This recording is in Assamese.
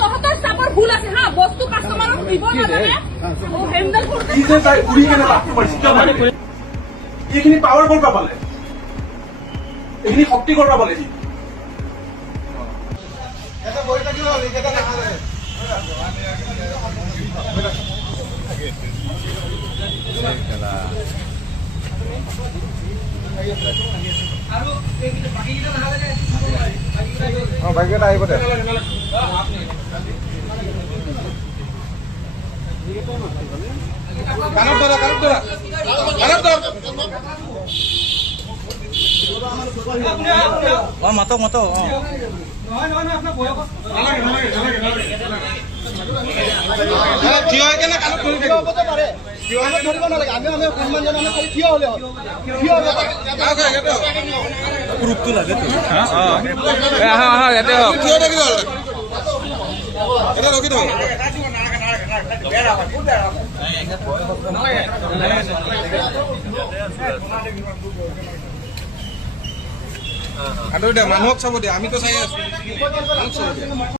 তহঁতৰ চাবৰ ভুল আছে হা বস্তু কাষ্টমাৰক দিব নালাগে এইখিনি পাৱাৰ ক'ৰ পৰা পালে এইখিনি শক্তি ক'ৰ পৰা পালে বাইকটা আহিব দে কাণত ধৰা মাতক থিয় হৈ কেনে কাণত ধৰি থাকিব পাৰে ধৰিব নালাগে আমি সন্মান জনাই খালি থিয় হলে হ'ল গ্ৰুপটো লাগে ইয়াতে থিয় থাকিব এটা ৰখি থাকক মানুহক চাব দিয়া আমিতো চাই আছো।